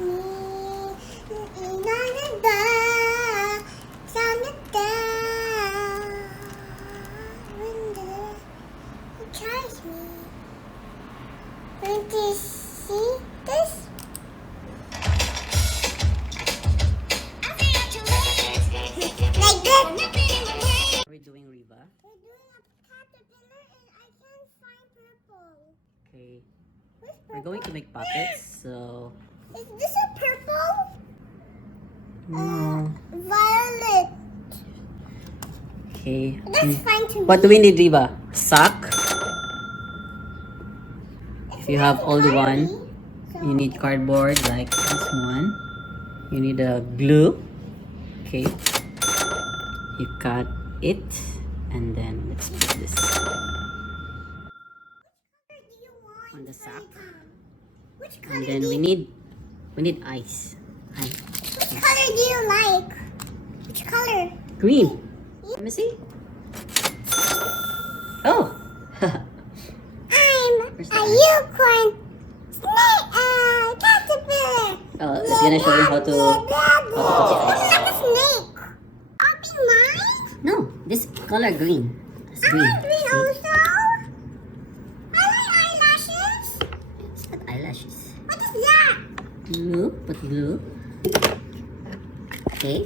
Tries me. Want to see this? Like this. Are we doing Riva? We're doing a caterpillar and I can't find purple. Okay. Where's We're purple? going to make puppets, so... Is this a purple? No. Violet. Okay. That's fine to me. What do we need, Riva? Sock. If you have all the one, you need cardboard like this one. You need a glue. Okay. You cut it, and then let's put this on the sack. Which color And then do we you, need ice. which color do you like? Which color? Green. Let me see. Oh. I'm Where's a the ice? unicorn. Snake, caterpillar. Oh, it's gonna show you how to put the ice. Like a snake. Copy mine? No, this color green. It's I green. like green See? also. I like eyelashes. It's got eyelashes. What is that? Blue. Put blue. Okay.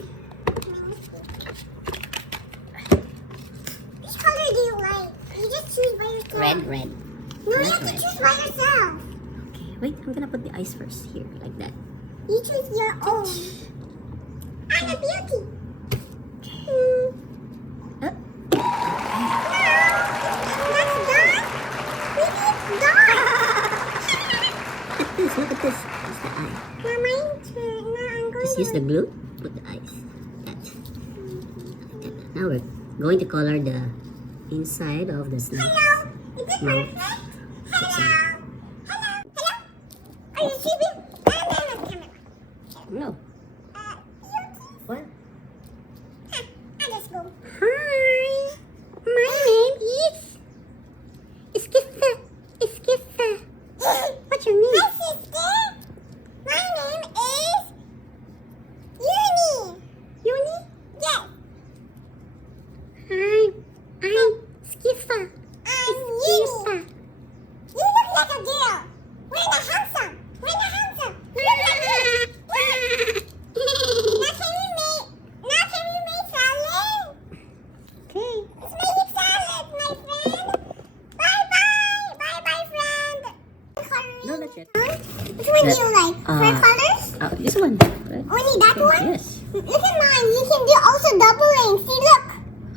Which color do you like? You just choose by yourself. Red. No, you Like have to red. choose by yourself. Okay, wait. I'm gonna put the ice first here, like that. You choose your own. I'm a beauty. Uh, That's done. We need done. Look at this. That's the eye. Now my turn. Now I'm going Just use the glue. Put the ice. That. Now we're going to color the inside of the snake. Hello. Is it No. perfect? Hello. Hello. Are you sleeping? I'm camera. No. Beauty. What? I'll just go. Hi. My name is Skiffa. Skiffa. What's your name? Hi, sister. My name is Uni. Uni. Yes. Hi. I'm Skiffa. I'm Uni. You look like a girl. We're the handsome. We're the handsome. You look like a Now can we make salad? Okay. Let's make salad, my friend. Bye bye. Bye bye, friend. No, not yet. Which one do you like? Red colors? This one. Right? Only that one? Yes. Look at mine. You can do also doubling. See, look.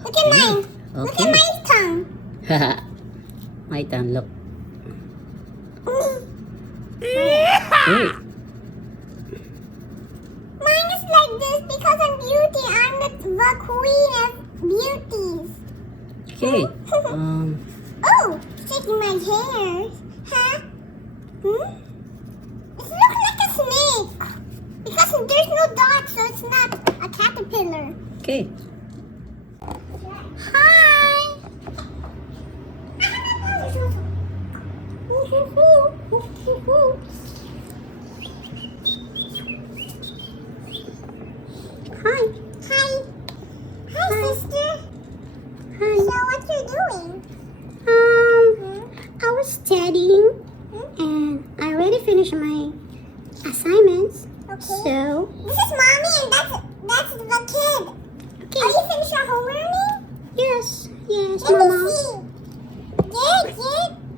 Look at mine. Look at Okay. my tongue. My turn. Look. Mine Hey. is like this because I'm beauty. I'm the queen of beauties. Okay. Oh, shaking my hair. Huh? It looks like a snake. Because there's no dots, so it's not a caterpillar. Okay. Hi. Hi. Hi. Hi, sister. Hi. So what you doing? I was studying and I already finished my assignments. Okay. So, This is mommy and that's the kid. okay. Are you finished your home learning? Yes, Let me Mama. see. Good.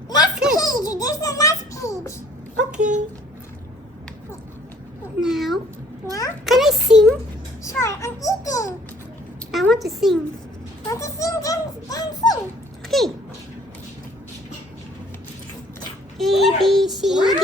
Last page. There's the last page. Okay. Now, Yeah? can I sing? Sure. I'm eating. I want to sing. Want to sing? Then sing. Okay. A, B, C, D.